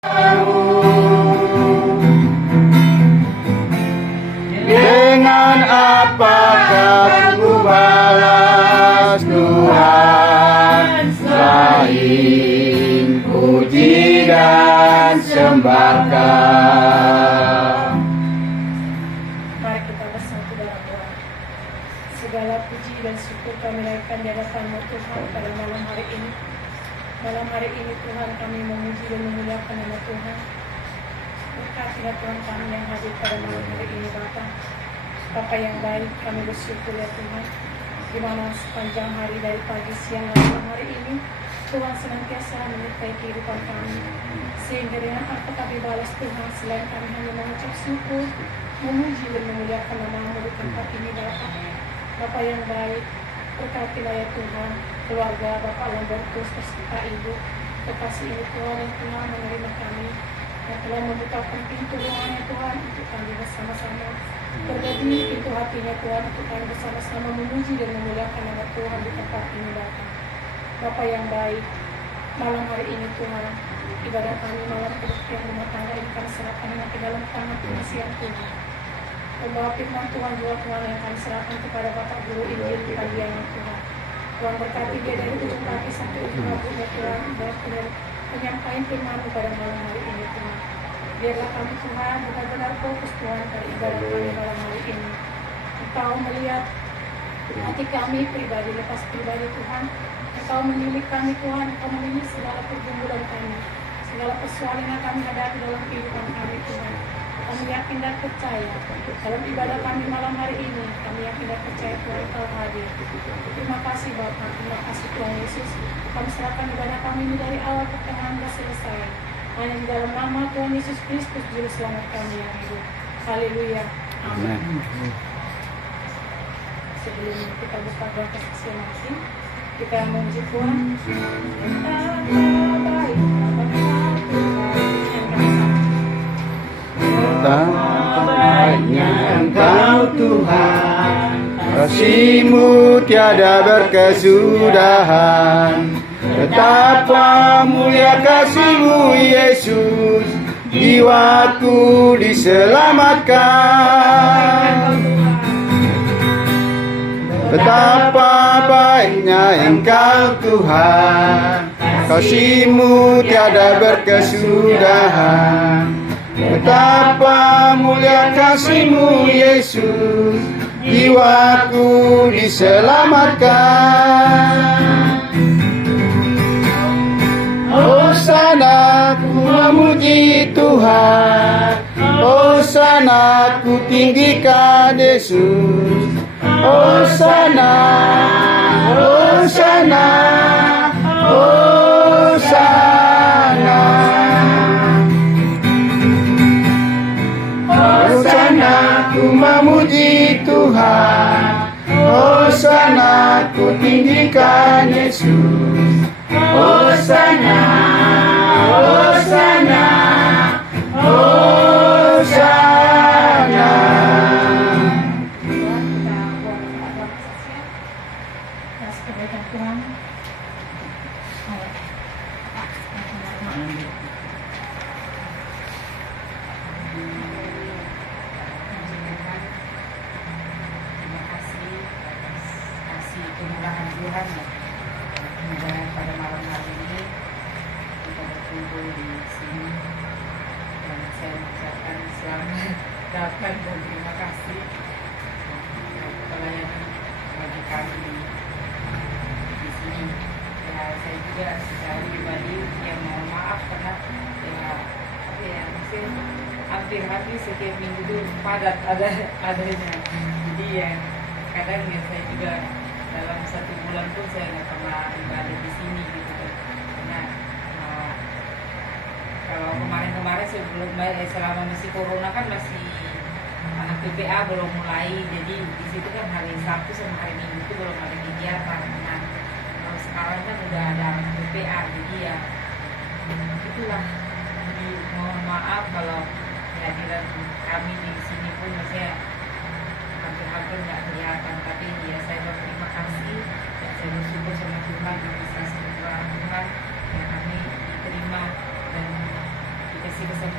Dengan apakah ku balas Tuhan selain puji dan sembahkan. Mari kita bersatu dalam doa. Segala puji dan syukur kami naikkan di hadapan-Mu Tuhan pada malam hari ini. Malam hari ini Tuhan kami memuji dan memuliakan nama Tuhan. Berkatilah Tuhan kami yang hadir pada malam hari ini Bapa. Bapa yang baik, kami bersyukur ya Tuhan. Di mana sepanjang hari dari pagi, siang, dan malam hari ini Tuhan senantiasa menyertai kehidupan kami. Sehingga dengan apa kami balas Tuhan selain kami hanya mengucap syukur, memuji dan memuliakan nama-Mu di tempat ini Bapa. Bapa yang baik, berkatilah ya Tuhan keluarga Bapak Lambertus beserta Ibu kekasih ini Tuhan yang telah menerima kami, yang telah membukakan pintu ruangannya Tuhan untuk kami bersama-sama berjadi pintu hatinya Tuhan untuk kami bersama-sama memuji dan memuliakan nama Tuhan di tempat ini Bapak. Bapak yang baik, malam hari ini Tuhan, ibadah kami malam kebaktian rumah tangga ini kami serahkan ke dalam tangan pengasihan Tuhan. Membawa firman Tuhan juga Tuhan yang kami serahkan kepada Bapak Guru Injil pagi yang Tuhan. Tuhan berkati dia dari ujung kaki sampai ujung rambutnya Tuhan, dan penyampaian firman-Mu pada malam hari ini Tuhan. Biarlah kami Tuhan benar-benar fokus Tuhan pada ibadah kami malam hari ini. Engkau melihat hati kami pribadi lepas pribadi Tuhan. Engkau menilik kami Tuhan, Engkau menilik segala pergumulan kami, segala persoalan yang kami hadapi dalam kehidupan kami Tuhan. Kami yakin dan percaya dalam ibadah kami malam hari ini, kami yakin dan percaya Tuhan Engkau hadir. Terima kasih Bapa, terima kasih Tuhan Yesus. Kami serahkan ibadah kami ini dari awal pertengahan hingga selesai. Hanya di dalam nama Tuhan Yesus Kristus Juru Selamat kami yang hidup. Haleluya. Amin. Sebelum kita buka doa kesaksian masing, kita memuji Tuhan. Betapa baiknya Engkau Tuhan, kasih-Mu tiada berkesudahan. Betapa mulia kasih-Mu Yesus, jiwaku diselamatkan. Betapa baiknya Engkau Tuhan, kasih-Mu tiada berkesudahan. Betapa mulia kasih-Mu Yesus, jiwaku diselamatkan. Hosana ku memuji Tuhan, Hosana ku tinggikan Yesus. Hosana, Hosana, Hosana. Hosana ku memuji Tuhan, Hosana ku tinggikan Yesus. Hosana, Hosana, Hosana. Kemurahan Tuhan ya. Mudah pada malam hari ini kita berkumpul di sini dan saya mengucapkan selamat datang dan terima kasih pelayanan bagi kami di sini. Ya saya juga secara pribadi yang mohon maaf karena mungkin hampir setiap minggu itu padat adanya. Jadi ya kadang ya saya juga dalam satu bulan pun saya nggak pernah ibadah di sini gitu kan. Karena kalau kemarin sebelum selama masih corona kan masih anak PPA belum mulai, jadi di situ kan hari Sabtu sama hari Minggu itu belum ada kegiatan. Nah kalau sekarang kan udah ada anak PPA, jadi ya itulah. Jadi mohon maaf kalau kehadiran kami di sini pun maksudnya hampir nggak kelihatan, tapi ya saya berterima kasih dan saya bersyukur sama Tuhan atas kasih Tuhan yang kami diterima dan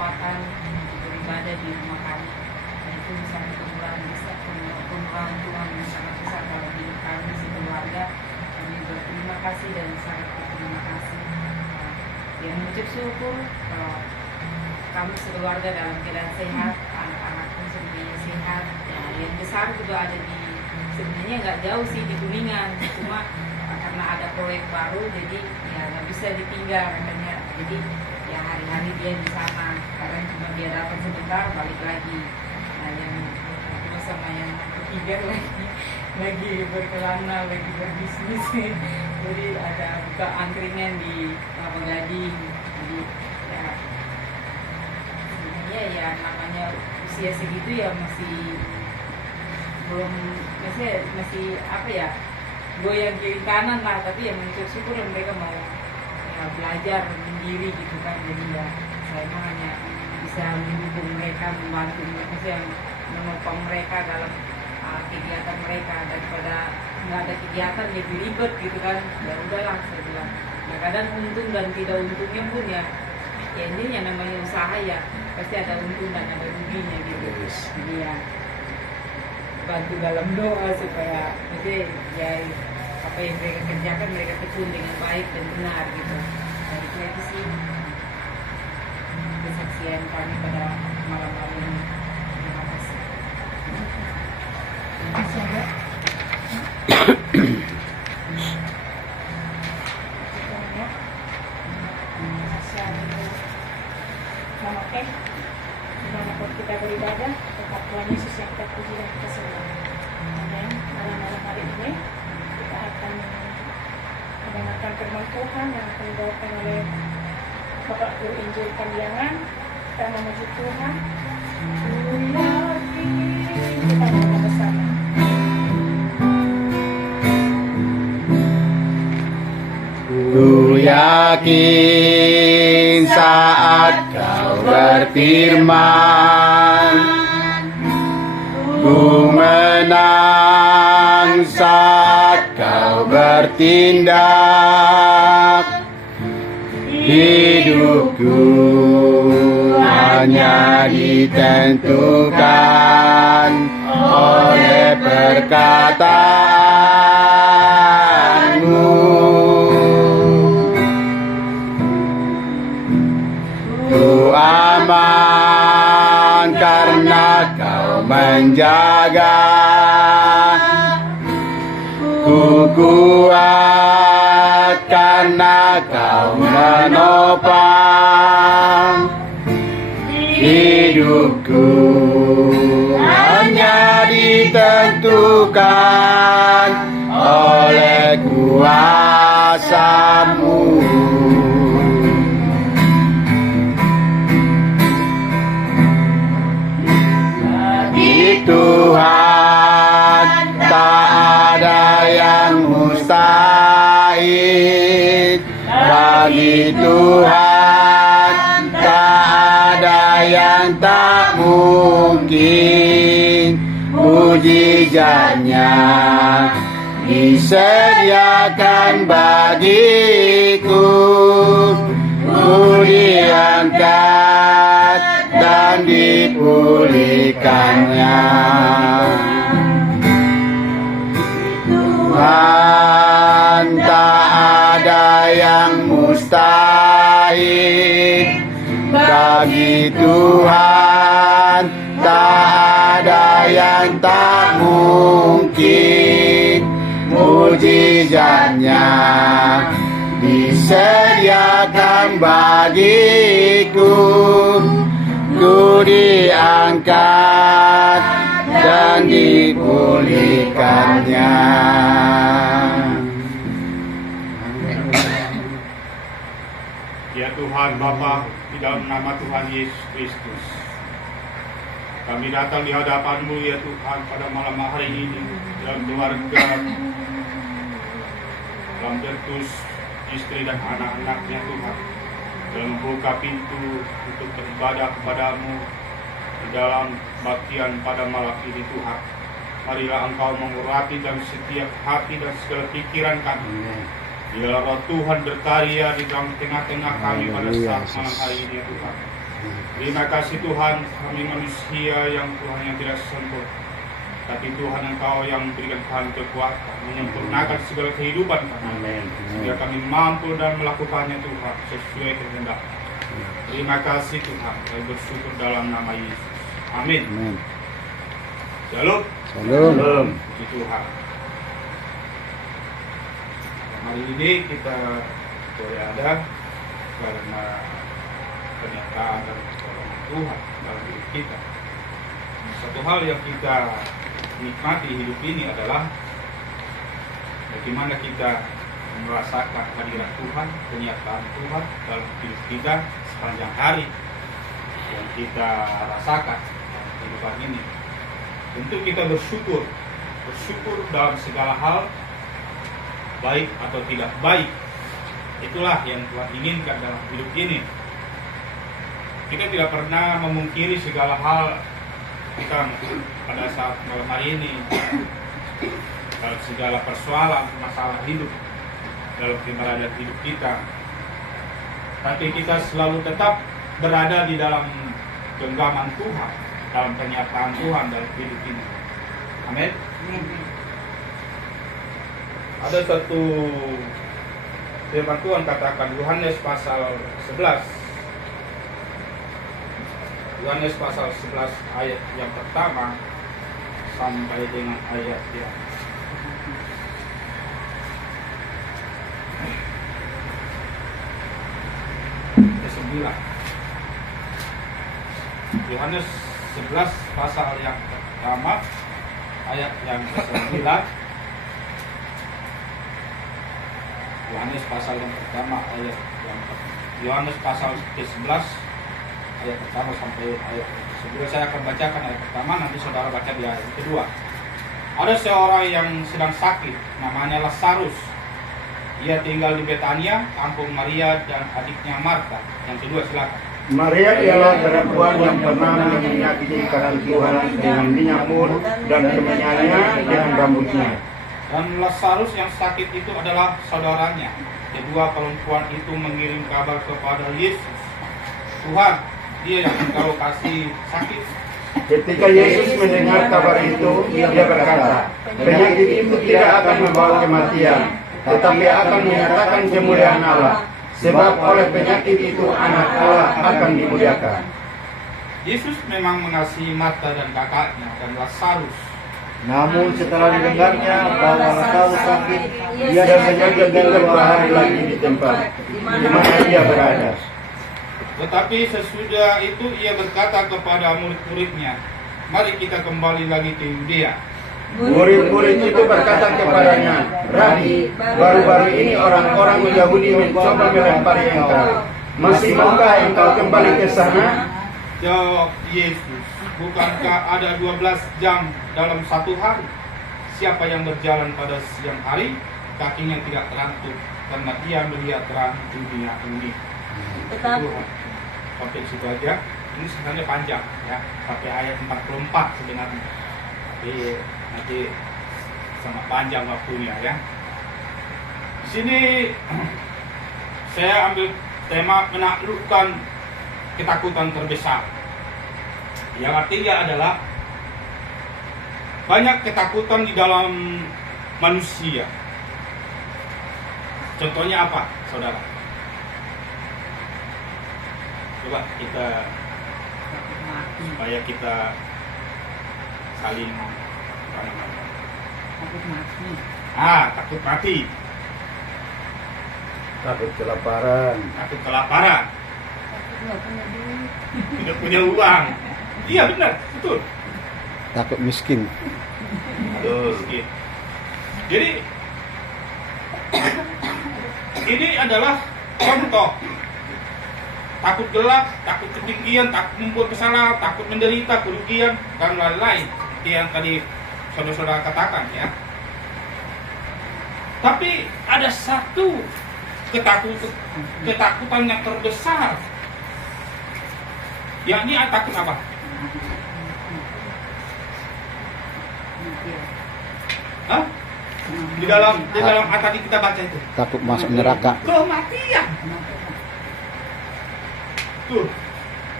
kekuatan untuk beribadah di rumah kami. Dan itu sangat penurunan Tuhan yang sangat besar dalam hidup kami sekeluarga. Kami berterima kasih dan sangat berterima kasih. Yang mengucap syukur kalau kami sekeluarga dalam keadaan sehat, anak-anak pun semuanya sehat. Ya, yang besar juga ada di sebenarnya nggak jauh sih di Kuningan, cuma karena ada proyek baru jadi ya nggak bisa ditinggal katanya. Jadi ya hari-hari dia di sana, karena cuma dia datang sebentar balik lagi. Nah yang kedua sama yang ketiga lagi berkelana, lagi berbisnis. Jadi ada buka angkringan di Kelapa Gading. Jadi ya sebenarnya ya namanya usia segitu ya masih belum masih apa ya, goyang kiri kanan lah, tapi ya mengucap syukur dan mereka mau ya, belajar sendiri gitu kan. Jadi ya saya mah hanya bisa mendukung mereka, membantu mereka, yang menopang mereka dalam kegiatan mereka, daripada nggak ada kegiatan jadi ribet gitu kan. Ya udahlah saya bilang ya kadang untung dan tidak untungnya pun ya ini yang namanya usaha ya pasti ada untung dan ada ruginya gitu. Jadi ya bantu dalam doa supaya nanti ya apa yang mereka kerjakan mereka tekun dengan baik dan benar gitu. Dan itu sih kesaksian kami pada malam hari ini. Terima kasih. Oke, dimanapun kita beribadah, tetap Tuhan Yesus yang kita puji dan kita sembah. Amin. Malam hari ini kita akan mendengarkan firman Tuhan yang akan dibawakan oleh Bapak Guru Injil Pandiangan. Kita memuji Tuhan. Kita mau bersama. Ku yakin saat kau berfirman, ku menang saat kau bertindak. Hidupku hanya ditentukan oleh perkataanmu. Ku aman karena kau menjaga, ku kuat karena kau menopang. Hidupku hanya ditentukan oleh kuasa-Mu. Tuhan, tak ada yang mustahil. Bagi Tuhan, tak ada yang tak mungkin. Mujizatnya disediakan bagiku. Ku diangkat dan dipulihkannya. Tuhan, tak ada yang mustahil. Bagi Tuhan, tak ada yang tak mungkin. Mujizatnya disediakan bagiku. Ku diangkat dan dipulihkannya. Ya Tuhan Bapa, di dalam nama Tuhan Yesus Kristus, kami datang di hadapan-Mu ya Tuhan pada malam hari ini, dalam keluarga, dalam Bertus, istri dan anak-anaknya Tuhan, dan membuka pintu untuk beribadah kepadamu di dalam baktian pada malam ini Tuhan. Marilah Engkau mengurapi dan setiap hati dan segala pikiran kami. Biarlah Roh Tuhan berkarya di dalam tengah-tengah kami pada saat malam hari ini Tuhan. Terima kasih Tuhan, kami manusia yang Tuhan yang tidak sempurna. Tapi Tuhan Engkau yang berikan kami kekuatan, menyempurnakan segala kehidupan kami. Amin. Sehingga kami mampu dan melakukannya Tuhan sesuai kehendak. Terima kasih Tuhan, kami bersyukur dalam nama Yesus. Amin. Amin. Shalom. Shalom. Puji Tuhan. Hari ini kita boleh ada karena kenyataan dan pertolongan Tuhan dalam hidup kita. Satu hal yang kita nikmati hidup ini adalah bagaimana kita merasakan hadirat Tuhan, kenyataan Tuhan dalam hidup kita sepanjang hari yang kita rasakan dalam kehidupan ini. Tentu kita bersyukur dalam segala hal, baik atau tidak baik. Itulah yang Tuhan inginkan dalam hidup ini. Kita tidak pernah memungkiri segala hal kita pada saat malam hari ini, dalam segala persoalan, masalah hidup, dalam keberadaan hidup kita. Tapi kita selalu tetap berada di dalam genggaman Tuhan, dalam kenyataan Tuhan dalam hidup ini. Amin. Ada satu firman Tuhan katakan, Yohanes pasal 11. Yohanes pasal 11 ayat yang pertama sampai dengan ayat yang ke-9. Yohanes 11 pasal yang pertama ayat yang ke-9. Yohanes pasal yang pertama ayat yang Yohanes pasal ke-11 ayat pertama sampai ayat kedua. Saya akan bacakan ayat pertama, nanti saudara baca di ayat kedua. Ada seorang yang sedang sakit, namanya Lazarus. Ia tinggal di Betania, kampung Maria dan adiknya Marta. Yang kedua silakan. Maria ialah perempuan yang pernah menyakiti kaki Tuhan dengan minyak mur dan kemenyannya dengan rambutnya. Dan Lazarus yang sakit itu adalah saudaranya. Kedua perempuan itu mengirim kabar kepada Yesus. Tuhan, dia yang engkau kasih sakit. Ketika Yesus mendengar kabar itu, dia berkata, penyakit itu tidak akan membawa kematian, tetapi akan menyatakan kemuliaan Allah. Sebab oleh penyakit itu anak Allah akan dimuliakan. Yesus memang mengasihi Marta dan kakaknya dan Lazarus. Namun setelah didengarnya bahwa Lazarus sakit, Dia dan sengaja beberapa hari lagi di tempat di mana dia berada. Tetapi sesudah itu ia berkata kepada murid-muridnya, mari kita kembali lagi ke Yudea. Murid-murid itu berkata kepadanya, Rabi, baru-baru ini orang-orang Yahudi mencoba melempari engkau. Masih maukah engkau kembali ke sana? Jawab Yesus, bukankah ada 12 jam dalam satu hari? Siapa yang berjalan pada siang hari, kakinya tidak terantuk, karena ia melihat terang dunia ini. Tuhan. Sampai situ aja. Ini sebenarnya panjang ya, sampai ayat 44 sebenarnya. Tapi nanti sangat panjang waktunya ya. Di sini saya ambil tema menaklukkan ketakutan terbesar. Yang artinya adalah banyak ketakutan di dalam manusia. Contohnya apa, saudara? Coba kita supaya kita saling Takut mati. takut mati, Takut kelaparan. takut kelaparan, Takut nggak punya duit. tidak punya uang. Iya benar, betul. Takut miskin. Aduh, sedikit. Jadi ini adalah contoh. Takut gelap, takut ketinggian, takut membuat kesalahan, takut menderita, kerugian, dan lain-lain. Seperti yang tadi saudara-saudara katakan ya. Tapi ada satu ketakutan yang terbesar. Yakni takut apa? Hah? Di dalam tadi kita baca itu. Takut masuk neraka. Kematian. Tuh.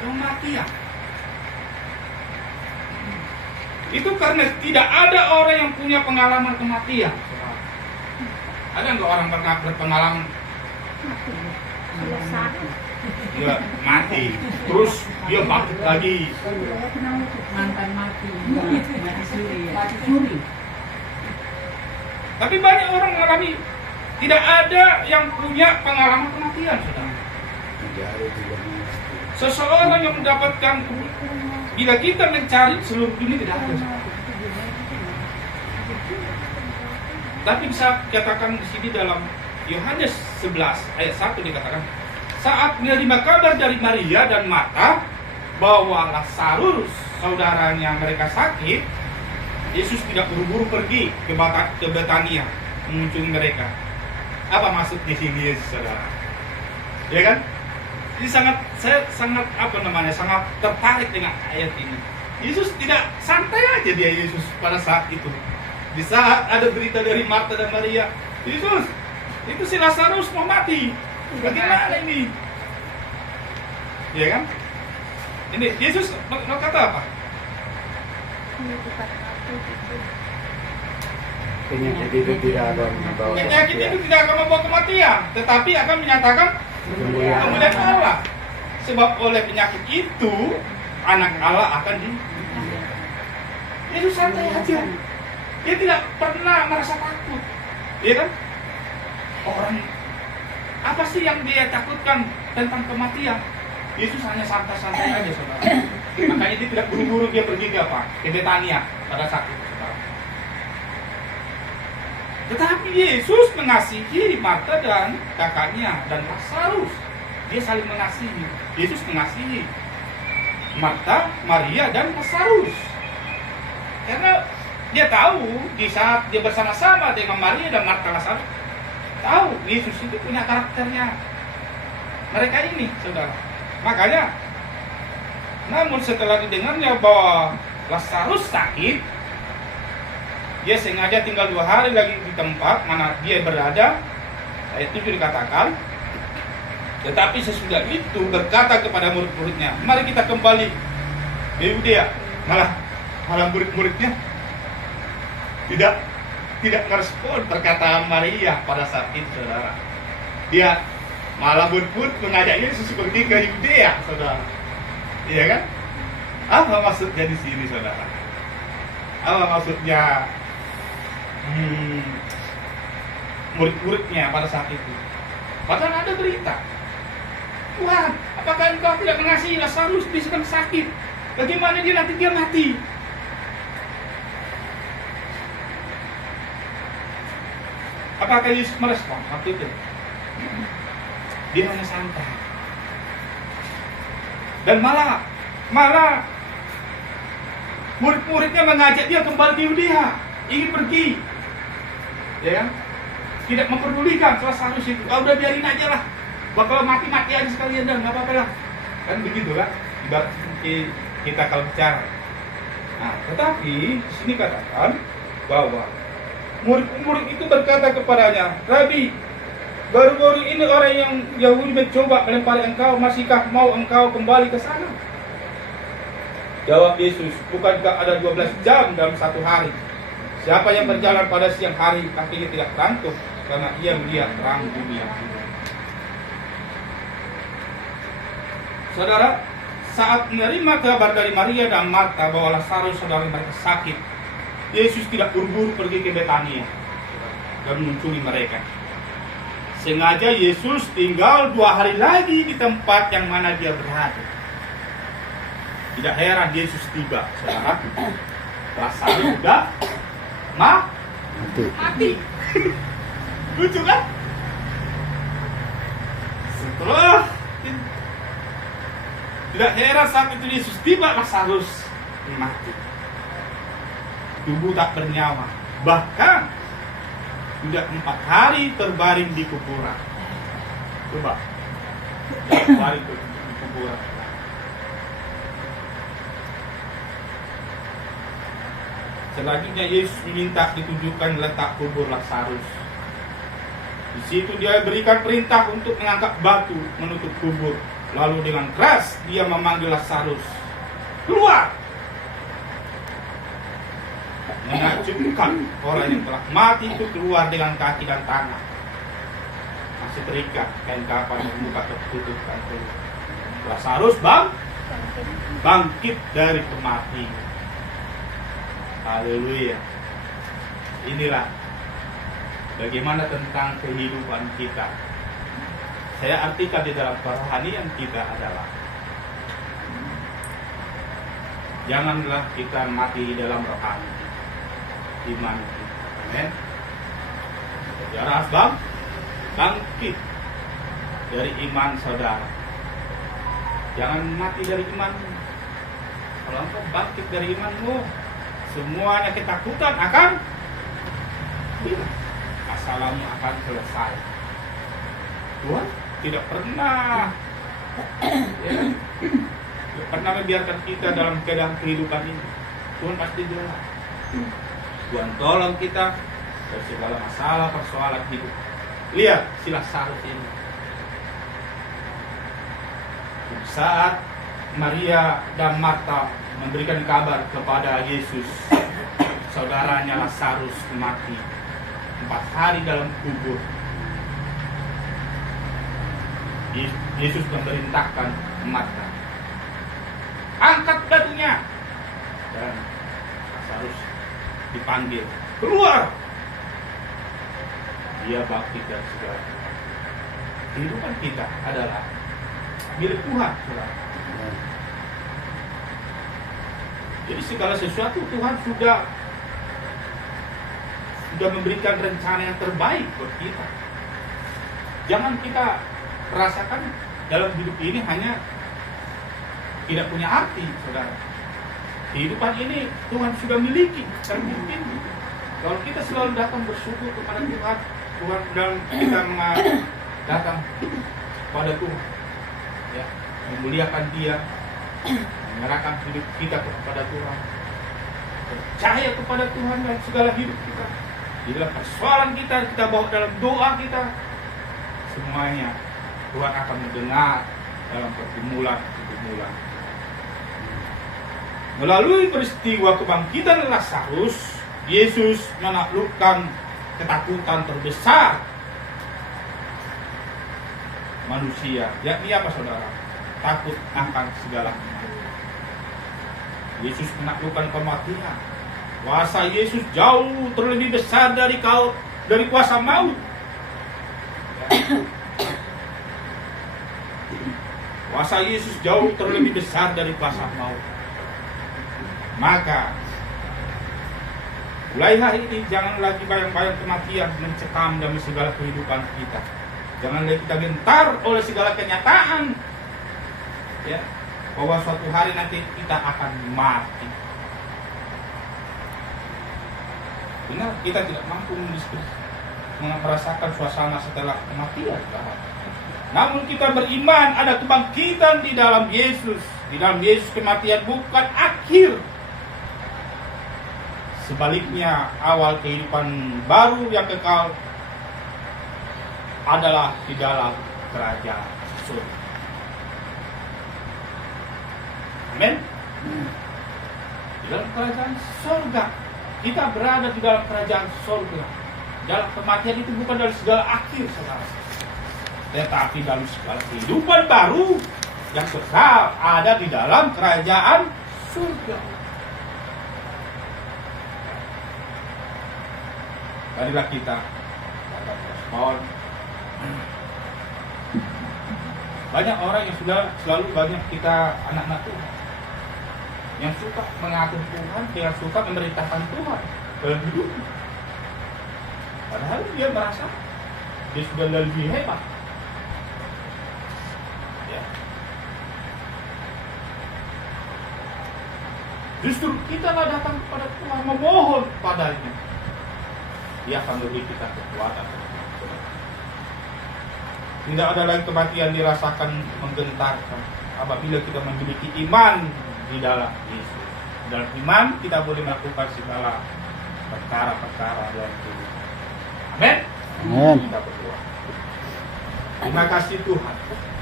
kematian. Itu karena tidak ada orang yang punya pengalaman kematian. Ada nggak orang pernah berpengalaman dia mati, terus dia bangkit lagi? Mantan mati suri. Tapi banyak orang mengalami, tidak ada yang punya pengalaman kematian, saudara. Seseorang yang mendapatkan, bila kita mencari seluruh dunia tidak ada. Tapi bisa katakan di sini dalam Yohanes 11 ayat 1 dikatakan, saat menerima kabar dari Maria dan Marta bahwa Lazarus saudaranya mereka sakit, Yesus tidak buru-buru pergi ke Betania mengunjungi mereka. Apa maksud di sini, Yesus, saudara? Ya kan? Ini saya sangat sangat tertarik dengan ayat ini. Yesus tidak santai aja dia Yesus pada saat itu. Di saat ada berita dari Marta dan Maria, Yesus, itu si Lazarus mau mati. Bagaimana ini? Ya kan? Ini Yesus berkata apa? Penyakit itu tidak ada membawa Penyakit itu kematian. tidak akan membawa kematian, tetapi akan menyatakan kemuliaan Allah. Sebab oleh penyakit itu anak Allah akan Yesus santai aja. Dia tidak pernah merasa takut. Ya kan? Orang apa sih yang dia takutkan tentang kematian? Yesus hanya santai-santai aja, saudara. Makanya dia tidak buru-buru dia pergi ke apa? Ke Betania pada saat itu, saudara. Tetapi Yesus mengasihi Marta dan kakaknya dan Lazarus. Dia saling mengasihi. Yesus mengasihi Marta, Maria dan Lazarus. Karena dia tahu di saat dia bersama-sama dengan Maria dan Marta Lazarus, tahu Yesus itu punya karakternya mereka ini, saudara. Makanya, namun setelah didengarnya bahwa Lazarus sakit, dia sengaja tinggal 2 hari lagi di tempat mana dia berada. Ayat 7 dikatakan, tetapi sesudah itu berkata kepada murid-muridnya, mari kita kembali ke Yudea. Malah murid-muridnya tidak merespon perkataan Maria pada saat itu, saudara. Dia malah berbut mengajak Yesus pergi ke Yudea, saudara. Iya kan? Apa maksudnya di sini, saudara? Apa maksudnya murid-muridnya pada saat itu? Padahal ada berita, Tuhan, apakah engkau tidak mengasihi Lazarus? Dia sedang sakit. Bagaimana dia nanti dia mati? Apakah Yesus merespon waktu itu? Dia hanya santai. Dan malah murid-muridnya mengajak dia kembali ke Yudea, ingin pergi. Ya kan? Tidak memperdulikan Lazarus itu. Udah biarin aja lah. Bakal mati aja sekalian dan nggak apa-apa lah. Kan begitu kan? Ibarat kita kalau bicara. Nah, tetapi di sini katakan bahwa murid-murid itu berkata kepadanya, Rabi, baru-baru ini orang yang Yahudi mencoba melempari engkau, masihkah mau engkau kembali ke sana? Jawab Yesus, bukankah ada 12 jam dalam satu hari? Siapa yang berjalan pada siang hari, kakinya tidak terantuk, karena ia melihat terang dunia. Saudara, saat menerima kabar dari Maria dan Marta bahwa Lazarus saudara mereka sakit, Yesus tidak buru-buru pergi ke Betania dan mengunjungi mereka. Sengaja Yesus tinggal 2 hari lagi di tempat yang mana dia berada. Tidak heran Yesus tiba, saudara. Lazarus sudah mati. Lucu kan? Setelah tidak heran saat itu Yesus tiba, Lazarus mati. Tubuh tak bernyawa. Bahkan sudah 4 hari terbaring di kuburan. Coba, terbaring di kuburan. Selanjutnya Yesus meminta ditunjukkan letak kubur Lazarus. Di situ dia berikan perintah untuk mengangkat batu menutup kubur Lalu dengan keras dia memanggil Lazarus, keluar. Mengacungkan orang yang telah mati itu keluar dengan kaki dan tangan, masih terikat kain kapan dan muka tertutup kan keluar. Lazarus bangkit dari kematian. Haleluya. Inilah bagaimana tentang kehidupan kita. Saya artikan di dalam kerohanian kita adalah janganlah kita mati di dalam rohani iman kita. Amin. Saudara harus bangkit dari iman saudara. Jangan mati dari imanmu. Kalau engkau bangkit dari imanmu, semuanya ketakutan akan hilang. Masalahmu akan selesai. Tuhan tidak pernah tidak pernah membiarkan kita dalam keadaan kehidupan ini. Tuhan pasti jelas. Tuhan tolong kita dari segala masalah persoalan hidup. Lihat si Lazarus ini. Saat Maria dan Marta memberikan kabar kepada Yesus, saudaranya Lazarus mati 4 hari dalam kubur. Yesus memerintahkan Marta, angkat batunya, dan Lazarus dipanggil keluar. Dia bangkit dari segala. Kehidupan kita adalah milik Tuhan, saudara. Jadi segala sesuatu Tuhan sudah memberikan rencana yang terbaik buat kita. Jangan kita rasakan dalam hidup ini hanya tidak punya arti, saudara. Kehidupan ini Tuhan sudah miliki dan mungkin kalau kita selalu datang bersyukur kepada Tuhan, dan kita datang kepada Tuhan, ya, memuliakan Dia, menyerahkan hidup kita kepada Tuhan, percaya kepada Tuhan dan segala hidup kita. Di dalam persoalan kita bawa dalam doa kita, semuanya Tuhan akan mendengar dalam pergumulan. Melalui peristiwa kebangkitan Lazarus, Yesus menaklukkan ketakutan terbesar manusia. Yakni apa, saudara? Takut akan segala. Yesus menaklukkan kematian. Kuasa Yesus jauh terlebih besar dari kuasa maut. Kuasa Yesus jauh terlebih besar dari kuasa maut. Maka mulai hari ini jangan lagi bayang-bayang kematian mencekam dalam segala kehidupan kita. Jangan lagi kita gentar oleh segala kenyataan, ya, bahwa suatu hari nanti kita akan mati. Benar, kita tidak mampu merasakan suasana setelah kematian. Namun kita beriman ada kebangkitan di dalam Yesus. Di dalam Yesus kematian bukan akhir. Sebaliknya awal kehidupan baru yang kekal adalah di dalam kerajaan surga. Amin. Di dalam kerajaan surga. Kita berada di dalam kerajaan surga. Dalam kematian itu bukan dari segala akhir, saudara. Tetapi dalam segala kehidupan baru yang kekal ada di dalam kerajaan surga. Marilah kita respon. Banyak orang yang sudah selalu banyak kita anak-anak Tuhan yang suka mengatur Tuhan, yang suka memerintahkan Tuhan dalam hidupnya. Padahal dia merasa dia sudah lebih hebat. Ya. Justru kita datang kepada Tuhan memohon padanya. Dia akan memberi kita kekuatan. Tidak ada lagi kematian dirasakan menggentarkan apabila kita memiliki iman di dalam Yesus. Dalam iman kita boleh melakukan segala perkara-perkara dalam kehidupan. Amin. Amin. Kita berdoa. Terima kasih Tuhan.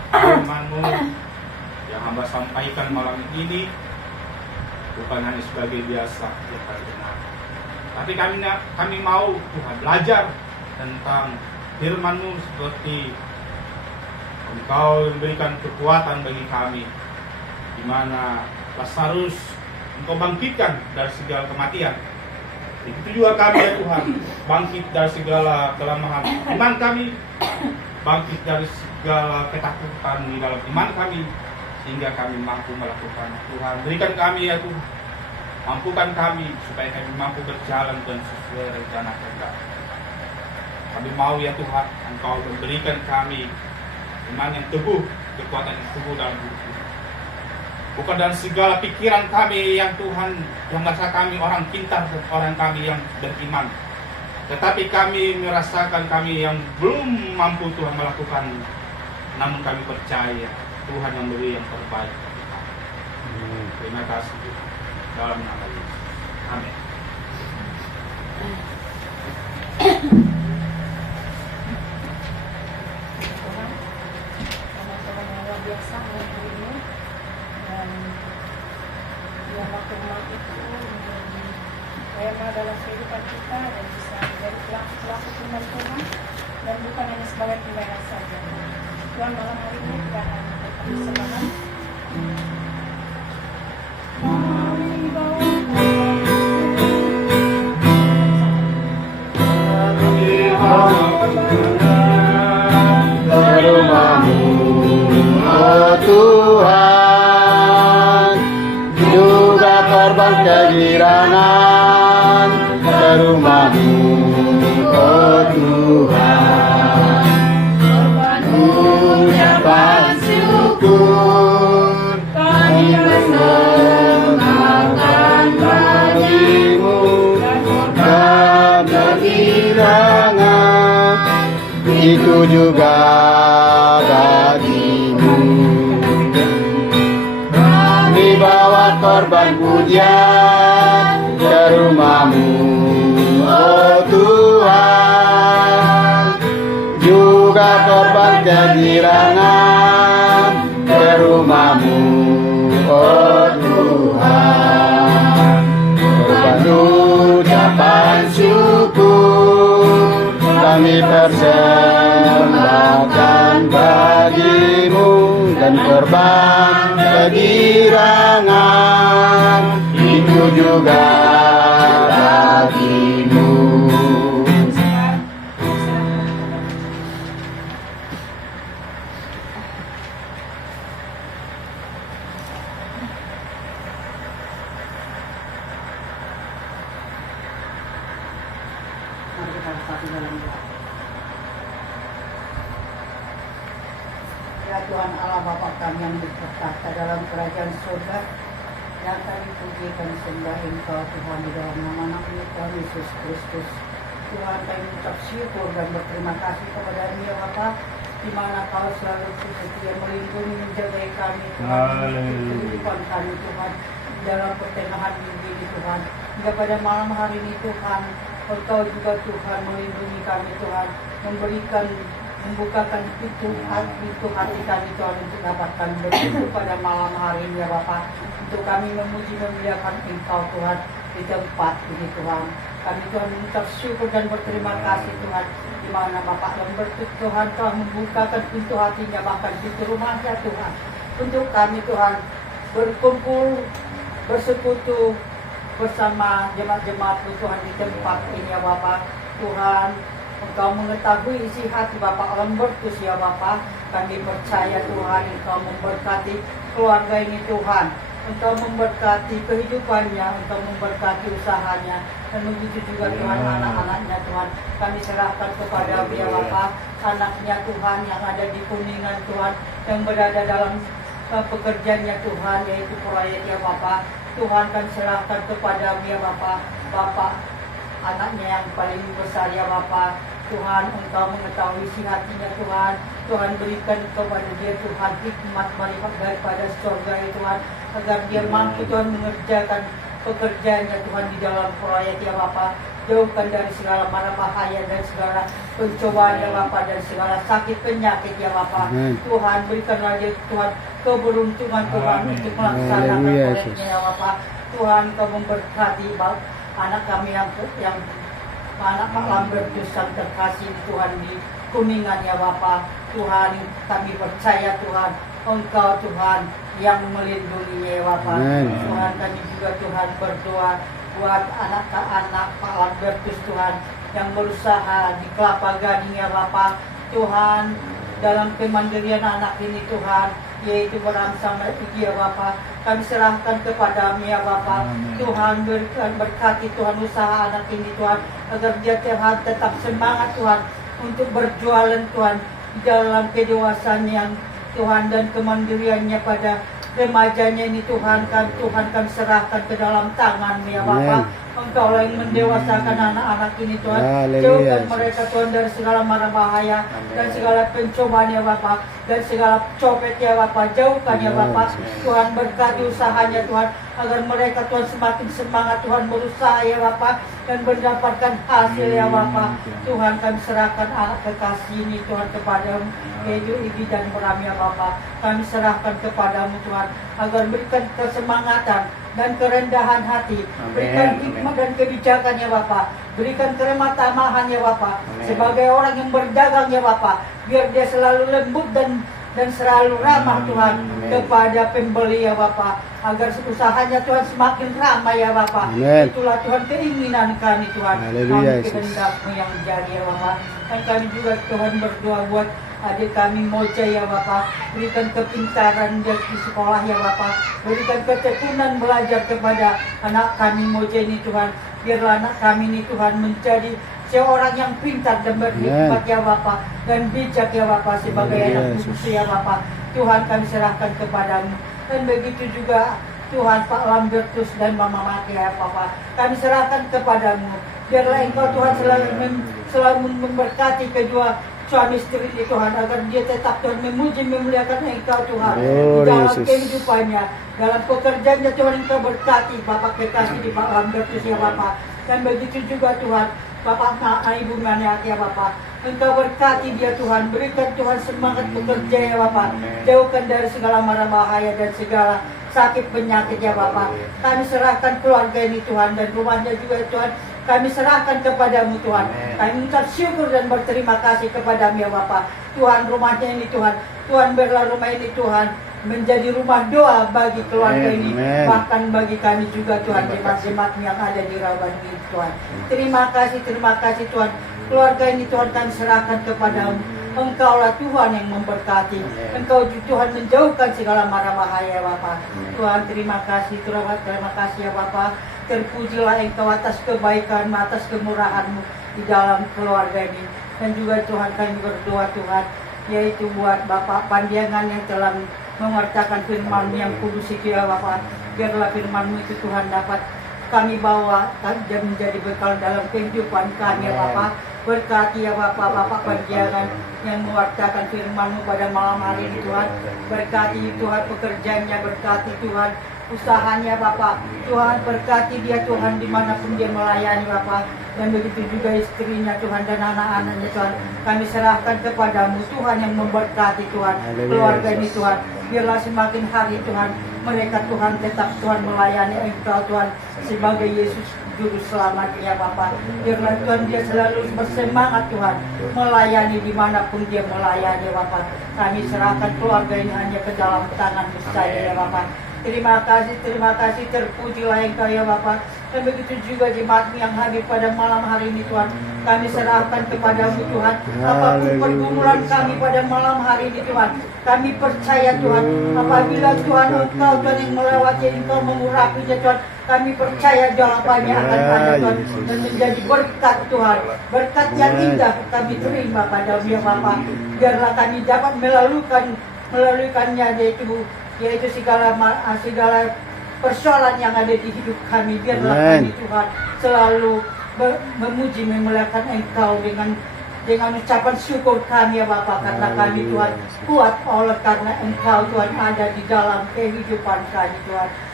firman-Mu yang hamba sampaikan malam ini bukan hanya sebagai biasa yang kami dengar, tapi kami mau Tuhan belajar tentang firman-Mu seperti Engkau memberikan kekuatan bagi kami, di mana Lazarus Engkau bangkitkan dari segala kematian. Begitu juga kami ya Tuhan, bangkit dari segala kelemahan iman kami, bangkit dari segala ketakutan di dalam iman kami, sehingga kami mampu melakukan. Tuhan, berikan kami ya Tuhan, mampukan kami supaya kami mampu berjalan dan sesuai rencana Kehendak. Kami mau ya Tuhan, Engkau memberikan kami iman yang teguh, kekuatan yang teguh dalam hidup kami. Bukan dalam segala pikiran kami yang Tuhan, yang merasa kami orang pintar dan orang kami yang beriman, tetapi kami merasakan kami yang belum mampu Tuhan melakukan. Namun kami percaya Tuhan yang memberi yang terbaik bagi kami. Terima kasih Tuhan, dalam nama Yesus. Amin. Tuhan, teman-teman yang luar biasa hari ini, dan yang waktu itu menjadi tema dalam kehidupan kita dan bisa menjadi pelaku firman Tuhan, dan bukan hanya sebagai pendengar saja. Tuhan, malam hari ini kita akan berpersembahkan Rumah-Mu, oh Tuhan, juga korban kegirangan ke rumah-Mu, oh Tuhan. Ucapan syukur kami persembahkan bagi-Mu, dan kegirangan itu juga bagi-Mu. Kami bawa korban pujian ke rumah-Mu, oh Tuhan, juga korban kegirangan ke rumah-Mu, oh Tuhan. Korban ucapan syukur kami persembahkan bagi-Mu, dan korban kegirangan itu juga bagi-Mu. Mari kita bersatu dalam doa. Ya Tuhan Allah Bapa kami yang bertahta dalam kerajaan surga, yang kami puji dan sembah Engkau Tuhan di dalam nama Tuhan Yesus Kristus. Tuhan, kami mengucap syukur dan berterima kasih kepada ya Bapa, di mana Kau selalu setia melindungi menjaga kami Tuhan, kehidupan kami Tuhan, di dalam pertengahan minggu ini Tuhan, hingga pada malam hari ini Tuhan, Engkau juga Tuhan melindungi kami Tuhan, membukakan pintu hati kami Tuhan untuk dapatkan bersyukur pada malam hari ini ya Bapa, untuk kami memuji memuliakan Engkau Tuhan di tempat ini Tuhan. Kami Tuhan mengucap syukur dan berterima kasih Tuhan, di mana Bapak yang Tuhan telah membukakan pintu hatinya, bahkan pintu rumahnya Tuhan, untuk kami Tuhan berkumpul, bersekutu bersama jemaat-jemaat Tuhan di tempat ini ya Bapa. Tuhan, Engkau mengetahui isi hati Bapak Lambertus ya Bapa. Kami percaya Tuhan Engkau memberkati keluarga ini Tuhan, Engkau memberkati kehidupannya, Engkau memberkati usahanya, dan begitu juga Tuhan anak-anaknya Tuhan. Kami serahkan kepada ya Bapa, anaknya Tuhan yang ada di Kuningan Tuhan, yang berada dalam pekerjaannya Tuhan, yaitu proyek ya Bapa. Tuhan kami serahkan kepada ya Bapa, anaknya yang paling besar ya Bapa. Tuhan, Engkau mengetahui isi hatinya Tuhan. Tuhan berikan kepada dia Tuhan hikmat daripada surga ya Tuhan, agar dia mampu Tuhan mengerjakan pekerjaannya Tuhan di dalam proyek ya Bapa. jauhkan dari segala mara bahaya dan segala pencobaan ya Bapa, dan segala sakit penyakit ya Bapa. Amin. Tuhan berikanlah dia Tuhan keberuntungan Tuhan untuk melaksanakan Haleluya, proyeknya ya Bapa. Tuhan kau memberkati anak kami yang anak Pak Lambertus yang terkasih Tuhan di Kuningan ya Bapa. Tuhan kami percaya Tuhan Engkau Tuhan yang melindunginya ya Bapa. Amin. Tuhan kami juga Tuhan berdoa buat anak-anak Pak Lambertus Tuhan yang berusaha di Kelapa Gading ya Bapa. Tuhan dalam kemandirian anak ini Tuhan, yaitu berangsang ya Bapa, kami serahkan kepadamu ya Bapa. Tuhan berkati Tuhan usaha anak ini Tuhan, agar dia Tuhan tetap semangat Tuhan untuk berjualan Tuhan di dalam kedewasaan yang Tuhan dan kemandiriannya pada remajanya ini Tuhan kami serahkan ke dalam tangan ya Bapa. Engkau yang mendewasakan anak-anak ini Tuhan. Haleluya, Jauhkan Yesus. mereka Tuhan dari segala mara bahaya dan segala pencobaan ya Bapa, dan segala copet ya Bapa. Jauhkan ya Bapa. Tuhan berkati usahanya Tuhan, agar mereka Tuhan semakin semangat Tuhan berusaha ya Bapa, dan mendapatkan hasil ya Bapa. Tuhan kami serahkan anak kekasih ini Tuhan kepadamu, yaitu Ibi dan Bram ya Bapa. Kami serahkan kepadamu Tuhan, agar berikan kesemangatan dan kerendahan hati, berikan hikmat dan kebijakan ya Bapa, berikan keremah tamahan ya Bapa, sebagai orang yang berdagang ya Bapa, biar dia selalu lembut dan selalu ramah Tuhan kepada pembeli ya Bapa, agar usahanya Tuhan semakin ramai ya Bapa. Amen. Itulah Tuhan keinginan kami Tuhan. Haleluya, Kami Yesus. kehendak-Mu yang jadi ya Bapa. Dan kami juga Tuhan berdoa buat adik kami Moja ya Bapa, berikan kepintaran dia di sekolah ya Bapa, berikan ketekunan belajar kepada anak kami Moja ini Tuhan. Biarlah anak kami ini Tuhan menjadi seorang yang pintar dan berhikmat ya Bapa, dan bijak ya Bapa sebagai anak bungsu ya Bapa. Tuhan kami serahkan kepadamu. Dan begitu juga Tuhan Pak Lambertus dan Mama Mati ya Bapa, kami serahkan kepadamu. Biarlah Engkau Tuhan selalu memberkati kedua suami istri ini Tuhan, agar dia tetap Tuhan memuji memuliakan Engkau Tuhan di dalam kehidupannya, dalam pekerjaannya Tuhan. Engkau berkati Bapak kekasih di Pak Lambertus ya Bapak. Dan begitu juga Tuhan Bapak Ibu Maniat ya Bapak, Engkau berkati dia Tuhan, berikan Tuhan semangat bekerja ya Bapak, jauhkan dari segala mara bahaya dan segala sakit penyakit ya Bapak. Kami serahkan keluarga ini Tuhan, dan rumahnya juga Tuhan kami serahkan kepadamu Tuhan. Kami mengucap syukur dan berterima kasih kepadamu ya Bapak. Tuhan rumahnya ini Tuhan, Tuhan biarlah rumah ini Tuhan menjadi rumah doa bagi keluarga ini, bahkan bagi kami juga Tuhan, jemaat-jemaat yang ada di Rawan ini Tuhan. Terima kasih Tuhan. Keluarga ini Tuhan kami serahkan kepadamu. Engkaulah Tuhan yang memberkati. Engkau Tuhan menjauhkan segala mara bahaya Bapa. Tuhan terima kasih ya Bapa. Terpujilah Engkau atas kebaikan, atas kemurahan-Mu di dalam keluarga ini. Dan juga Tuhan kami berdoa Tuhan, yaitu buat Bapak Pandiangan yang telah mengertakan firman-Mu yang kudus itu ya Bapak. Biarlah firman-Mu itu Tuhan dapat kami bawa dan menjadi bekal dalam kehidupan kami ya Bapak. Berkati ya Bapak Pandiangan yang mewartakan firman-Mu pada malam hari ini Tuhan. Berkati Tuhan pekerjaannya, berkati Tuhan usahanya Bapak. Tuhan berkati dia Tuhan dimanapun dia melayani Bapak. Dan begitu juga istrinya Tuhan dan anak-anaknya Tuhan. Kami serahkan kepadamu Tuhan yang memberkati Tuhan keluarga ini Tuhan. Biarlah semakin hari Tuhan mereka Tuhan tetap Tuhan melayani Engkau Tuhan sebagai Yesus Juru Selamatnya Bapak. Biarlah Tuhan dia selalu bersemangat Tuhan melayani dimanapun dia melayani Bapak. Kami serahkan keluarga ini hanya ke dalam tangan-Mu saja ya Bapak. Terima kasih, terpujilah Engkau ya Bapak. Dan begitu juga jemaat-Mu yang hadir pada malam hari ini Tuhan. Kami serahkan kepadamu Tuhan. Apapun pergumulan kami pada malam hari ini Tuhan, kami percaya Tuhan, apabila Tuhan Engkau Tuhan yang melewati, Engkau mengurapinya Tuhan, kami percaya jawabannya akan ada Tuhan, dan menjadi berkat Tuhan. Berkat yang indah kami terima pada ya Bapak. Biarlah kami dapat melaluikannya yaitu segala persoalan yang ada di hidup kami. Biarlah kami Tuhan selalu memuji memuliakan Engkau dengan ucapan syukur kami ya Bapak, karena kami Tuhan kuat oleh karena Engkau Tuhan ada di dalam kehidupan kami Tuhan.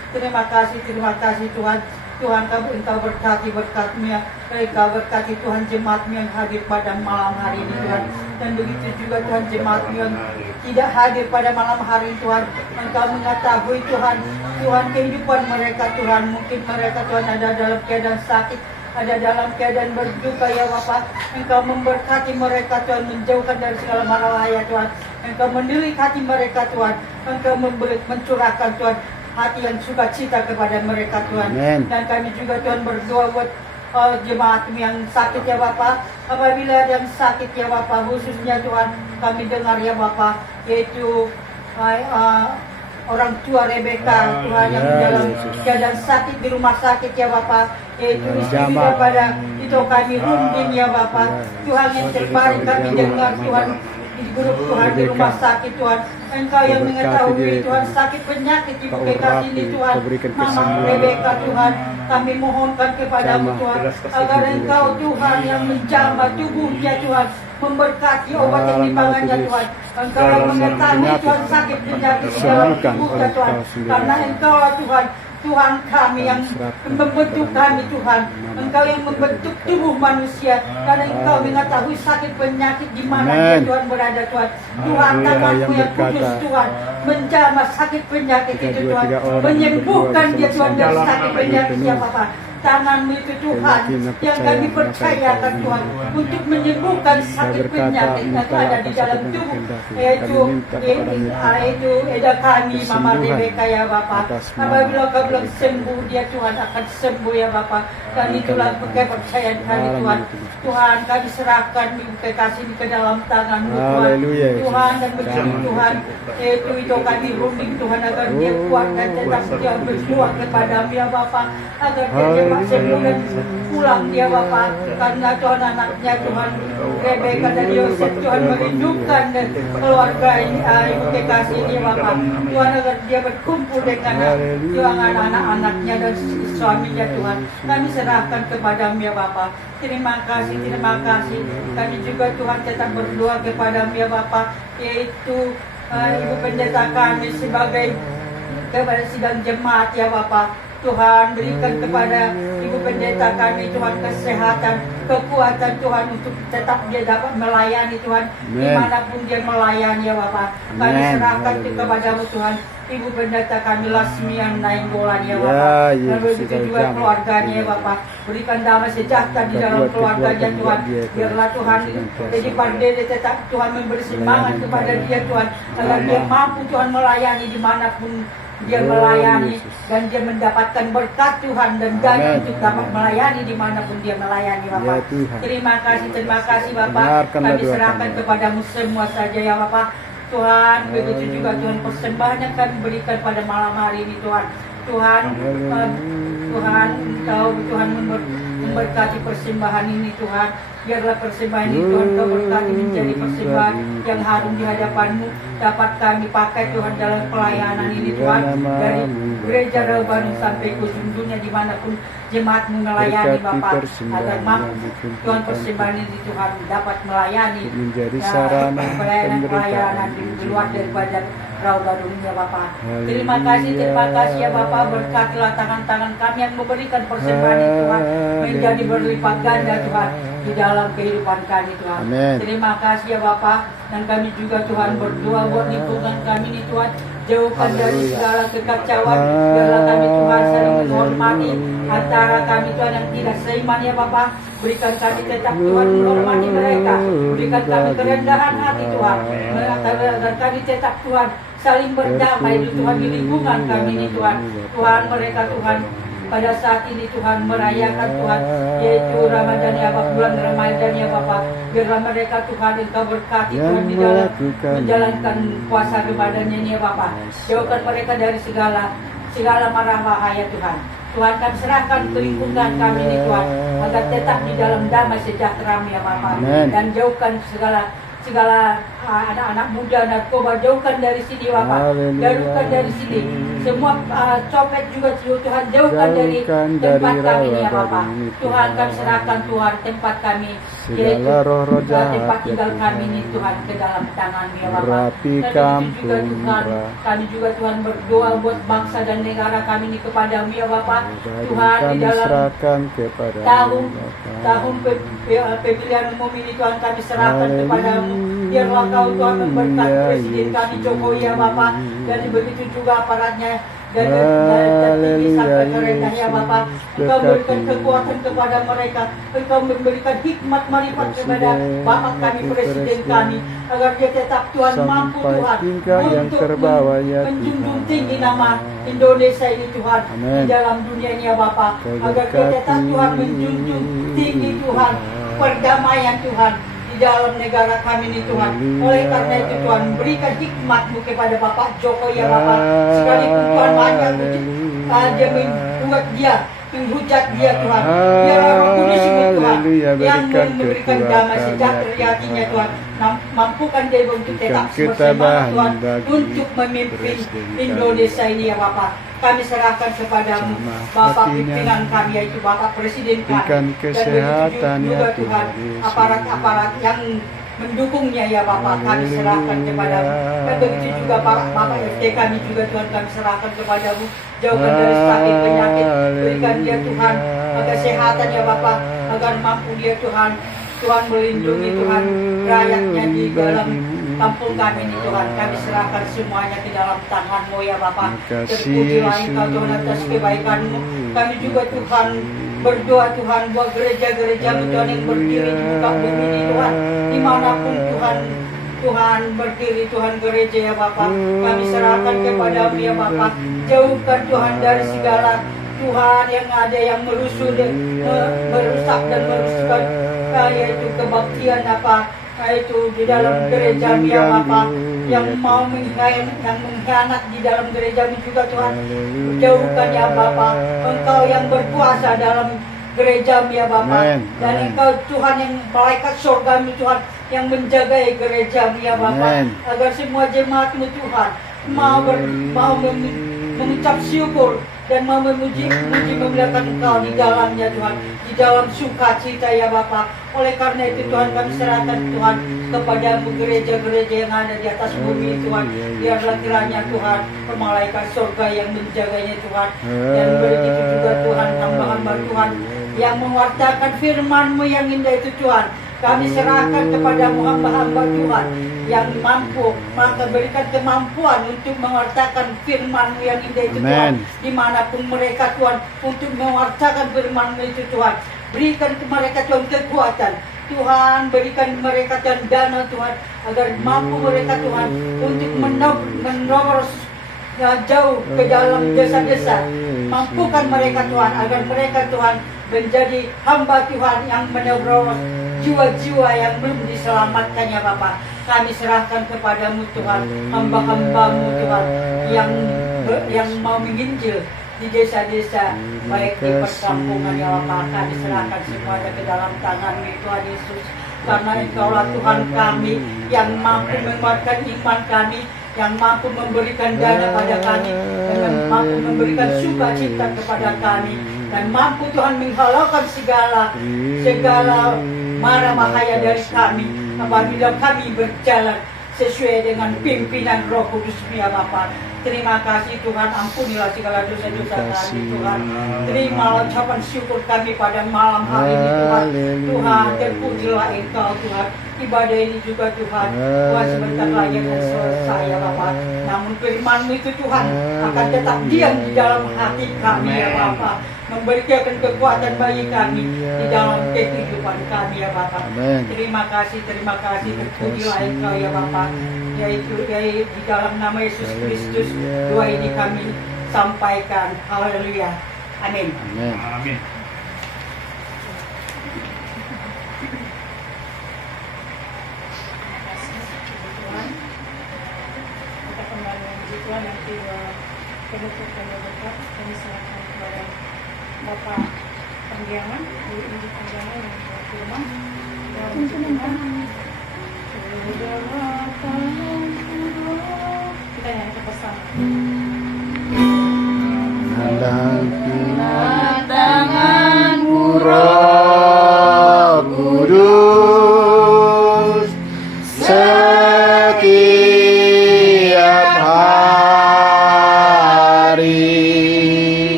Terima kasih Tuhan. Tuhan Engkau berkati berkat-Mu, Engkau berkati Tuhan jemaat-Mu yang hadir pada malam hari ini Tuhan. Dan begitu juga Tuhan jemaat-Mu yang tidak hadir pada malam hari ini Tuhan. Engkau mengetahui Tuhan kehidupan mereka Tuhan. Mungkin mereka Tuhan ada dalam keadaan sakit, ada dalam keadaan berduka ya Bapa. Engkau memberkati mereka Tuhan, menjauhkan dari segala mara bahaya Tuhan. Engkau mendidik hati mereka Tuhan. Engkau mencurahkan Tuhan hati yang sukacita kepada mereka Tuhan. Amen. Dan kami juga Tuhan berdoa buat jemaat yang sakit ya Bapa. Apabila ada yang sakit ya Bapa, khususnya Tuhan kami dengar ya Bapa, yaitu orang tua Rebeka Tuhan yang dalam keadaan sakit di rumah sakit ya Bapa, yaitu istri daripada itu kami Rundin ya Bapa. Tuhan yang terbaring kami dengar Tuhan di grup Tuhan di rumah sakit Tuhan. Engkau yang mengetahui Tuhan sakit penyakit ibu kekasih ini Tuhan, Mama Rebeka Tuhan, kami mohonkan kepadamu Tuhan, agar Engkau Tuhan yang menjamah tubuhnya Tuhan, memberkati obat yang dipangannya Tuhan. Engkau yang mengetahui Tuhan sakit penyakit di dalam tubuhnya Tuhan, karena Engkau Tuhan kami yang membentuk kami Tuhan. Engkau yang membentuk tubuh manusia, dan Engkau mengetahui sakit penyakit di mana dia Tuhan berada Tuhan. Tuhan tanganmu yang kudus Tuhan menjamah sakit penyakit itu Tuhan, menyembuhkan dia Tuhan dari sakit penyakit ya Bapa. Tanganmu itu Tuhan yang kami percayakan Tuhan untuk menyembuhkan sakit penyakit yang ada di dalam tubuh, yaitu Eda kami Mama Rebeka ya Bapa. Apabila kau belum sembuh, dia Tuhan akan sembuh ya Bapa. Dan itulah kepercayaan kami Tuhan. Tuhan kami serahkan ibu kekasih ke dalam tangan-Mu Tuhan. Tuhan dan begitu Tuhan, itu kami runding Tuhan agar dia kuat dan tetap dia berdoa kepada-Mu ya Bapa, agar dia sembuh dan pulang dia Bapa. Karena Tuhan anaknya Tuhan Rebeka dan Yosef Tuhan merindukan dan keluarga ibu kekasih ini Bapa. Tuhan agar dia berkumpul dengan Tuhan anak-anaknya dan suaminya Tuhan. Kami serahkan kepada-Mu ya Bapa. Terima kasih. Kami juga Tuhan tetap berdoa kepada-Mu ya Bapa, yaitu Ibu Pendeta kami sebagai kepada sidang jemaat ya Bapa. Tuhan berikan kepada Ibu Pendeta kami Tuhan kesehatan, kekuatan Tuhan untuk tetap dia dapat melayani Tuhan dimanapun dia melayani ya Bapak. Kami serahkan kepada-Mu Tuhan Ibu Pendeta kami Lasmi yang Nainggolan ya Bapak. Dan begitu juga keluarganya ya Bapak. Berikan damai sejahtera di dalam keluarganya Tuhan. Biarlah Tuhan jadi Pardede tetap Tuhan memberi semangat kepada dia Tuhan, agar dia mampu Tuhan melayani dimanapun dia melayani, dan dia mendapatkan berkat Tuhan dan dana untuk dapat melayani dimanapun dia melayani Bapak. Terima kasih Bapak. Kami serahkan kepadamu semua saja ya Bapak. Tuhan, begitu juga Tuhan persembahan yang kami berikan pada malam hari ini Tuhan. Tuhan, Engkau Tuhan memberkati persembahan ini Tuhan. Biarlah persembahan ini Tuhan Kau berkati menjadi persembahan yang harum di hadapan-Mu, dapat kami pakai Tuhan dalam pelayanan ini Tuhan, dari gereja Rawa Bandung sampai ke ujung dunia dimanapun jemaat-Mu melayani Bapak, agar mampu Tuhan persembahan ini Tuhan dapat melayani menjadi sarana pelayanan di luar daripada Rawa Bandung ya Bapak. Terima kasih ya Bapak. Berkatilah tangan-tangan kami yang memberikan persembahan ini Tuhan menjadi berlipat ganda Tuhan di dalam kehidupan kami Tuhan. Amen. Terima kasih ya Bapak. Dan kami juga Tuhan berdoa buat lingkungan kami ini Tuhan, jauhkan dari segala kekacauan. Biarlah kami Tuhan saling menghormati antara kami Tuhan yang tidak seiman ya Bapak. Berikan kami tetap Tuhan menghormati mereka. Berikan kami kerendahan hati Tuhan, agar kami tetap Tuhan saling berdamai di Tuhan di lingkungan kami ini Tuhan. Tuhan mereka Tuhan pada saat ini Tuhan merayakan Tuhan, yaitu Ramadan ya Bapak, bulan Ramadan ya Bapak. Biarlah mereka Tuhan Engkau berkati Tuhan di dalam menjalankan puasa Ramadannya ini ya Bapak. Jauhkan mereka dari segala mara bahaya Tuhan. Tuhan kami serahkan ke lingkungan kami ini Tuhan, agar tetap di dalam damai sejahtera ya Bapak. Dan jauhkan segala anak-anak muda narkoba, jauhkan dari sini Bapak. Jauhkan dari sini semua copet juga Tuhan jauhkan dari tempat kami ini ya Bapa. Tuhan kami serahkan Tuhan tempat kami, yaitu segala roh-roh jahat tempat ya tinggal kami Tuhan. ini Tuhan ke dalam tangan-Mu ya Bapa. Rapi Dan itu juga kampung Tuhan, kami juga Tuhan berdoa buat bangsa dan negara kami ini kepada-Mu ya Bapa. Tuhan di kami dalam serahkan kepada tahun pemilihan umum ini Tuhan kami serahkan kepada-Mu. Biarlah Kau Tuhan memberkati Presiden kami Jokowi ya Bapa, dan begitu juga aparatnya dan tertinggi sampai terendah ya Bapa. Engkau berikan kekuatan kepada mereka, Engkau memberikan hikmat marifat kepada Bapak kami Presiden kami, agar dia tetap Tuhan mampu Tuhan untuk menjunjung tinggi nama Indonesia ini Tuhan di dalam dunia ini ya Bapa, agar dia tetap Tuhan menjunjung tinggi Tuhan perdamaian Tuhan di dalam negara kami ini Tuhan. Oleh karena itu Tuhan, berikan hikmat-Mu kepada Bapak Jokowi ya Bapak. Sekalipun Tuhan banyak dia membuat dia, menghujat dia Tuhan. Biarlah Roh Kudus itu Tuhan yang memberikan damai sejahtera di hatinya Tuhan. Mampukan dia untuk tetap bersama Tuhan untuk memimpin Indonesia ini ya Bapak. Kami serahkan kepada-Mu Bapak pimpinan kami, yaitu Bapak Presiden kami, dan juga Tuhan aparat-aparat yang mendukungnya ya Bapak, kami serahkan kepada-Mu. Dan begitu juga Bapak RT kami juga Tuhan kami serahkan kepada-Mu. Jauhkan dari sakit penyakit, berikan dia Tuhan kesehatan ya Bapak, agar mampu dia Tuhan melindungi Tuhan rakyatnya di dalam kampung kami ini Tuhan. Kami serahkan semuanya ke dalam tangan-Mu ya Bapak. Terpujilah Engkau Tuhan atas kebaikan-Mu. Kami juga Tuhan berdoa Tuhan buat gereja-gereja-Mu Tuhan yang berdiri di muka bumi ini Tuhan, dimanapun Tuhan berdiri Tuhan gereja ya Bapak. Kami serahkan kepada-Mu ya Bapak. Jauhkan Tuhan dari segala Tuhan yang ada yang merusak dan merusakkan yaitu kebaktian yaitu di dalam gereja ya Bapak, yang mau mengkhianat di dalam gereja juga Tuhan. Jauhkan ya Bapak, Engkau yang berkuasa dalam gereja ya Bapak, dan Engkau Tuhan yang malaikat surga Tuhan yang menjaga gereja ya Bapak, agar semua jemaat-Mu Tuhan mau mengucap syukur dan mau memuji memuliakan Engkau di dalamnya Tuhan, di dalam sukacita ya Bapak. Oleh karena itu Tuhan kami serahkan Tuhan kepada-Mu gereja-gereja yang ada di atas bumi Tuhan. Biarlah kiranya Tuhan malaikat surga yang menjaganya Tuhan, dan begitu juga Tuhan hamba-hamba Tuhan yang mewartakan firman-Mu yang indah itu Tuhan. Kami serahkan kepada-Mu hamba-hamba Tuhan yang mampu, maka berikan kemampuan untuk mewartakan firman-Mu yang indah itu Tuhan, dimanapun mereka Tuhan, untuk mewartakan firman-Mu itu Tuhan. Berikan ke mereka Tuhan kekuatan Tuhan, berikan mereka Tuhan dana Tuhan, agar mampu mereka Tuhan untuk menerobos jauh ke dalam desa-desa. Mampukan mereka Tuhan, agar mereka Tuhan menjadi hamba Tuhan yang menerobos jiwa-jiwa yang belum diselamatkan ya Bapak. Kami serahkan kepada-Mu Tuhan, hamba-hamba-Mu Tuhan yang mau menginjil di desa-desa, baik di perkampungan ya Bapak. Kami serahkan semuanya ke dalam tangan-Mu Tuhan Yesus, karena Engkaulah Tuhan kami yang mampu menguatkan iman kami, yang mampu memberikan dana pada kami, dan mampu memberikan sukacita kepada kami, dan mampu Tuhan menghalaukan segala mara bahaya dari kami apabila kami berjalan sesuai dengan pimpinan Roh Kudus ya Bapa. Terima kasih Tuhan, ampunilah segala dosa-dosa kami Tuhan. Terimalah ucapan syukur kami pada malam hari ini Tuhan. Tuhan, terpujilah Engkau Tuhan. Ibadah ini juga Tuhan, Tuhan sebentar lagi akan selesai ya Bapa. Namun firman-Mu itu Tuhan akan tetap diam di dalam hati kami ya Bapa, memberikan kekuatan bagi kami di dalam kehidupan kami ya Bapa. Terima kasih, terpujilah Engkau ya Bapa. Yaitu di dalam nama Yesus Kristus doa ini kami sampaikan. Haleluya. Amin. Amin. Kita kembali memuji Tuhan yang tiba penutup dan berkat. Kami serahkan kepada Bapak Pendiaman, Ibu Inji Pendiaman yang berfirman dalam Tuhan. Kita nyanyi bersama.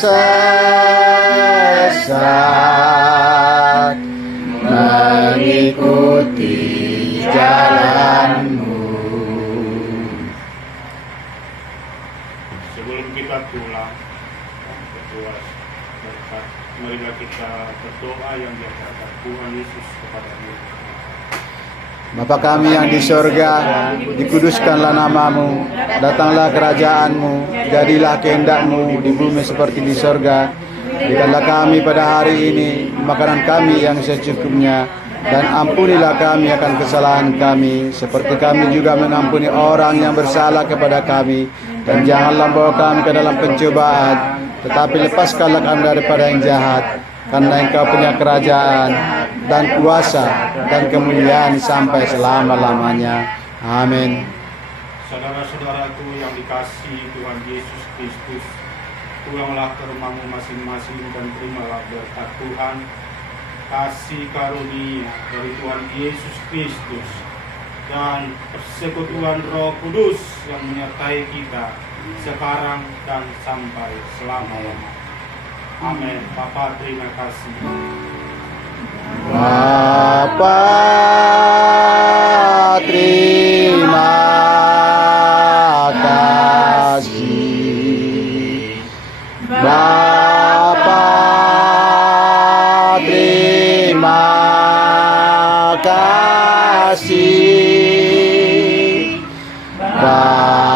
sesat mengikuti jalanmu. Sebelum kita pulang, berdoa berkat, marilah kita berdoa yang diajarkan Tuhan Yesus kepada kita. Bapa kami yang di sorga, dikuduskanlah namamu, datanglah kerajaanmu, jadilah kehendakmu di bumi seperti di sorga. Berikanlah kami pada hari ini makanan kami yang secukupnya, dan ampunilah kami akan kesalahan kami, seperti kami juga mengampuni orang yang bersalah kepada kami. Dan janganlah bawa kami ke dalam pencobaan, tetapi lepaskanlah kami daripada yang jahat. Karena Engkau punya kerajaan dan kuasa dan kemuliaan sampai selama-lamanya. Amin. Saudara-saudaraku yang dikasihi Tuhan Yesus Kristus, pulanglah ke rumahmu masing-masing dan terimalah berkat Tuhan, kasih karunia dari Tuhan Yesus Kristus, dan persekutuan Roh Kudus yang menyertai kita sekarang dan sampai selama-lamanya. Amin. Bapa, terima kasih. Bapa, terima kasih. Bapa, terima kasih. Bapa,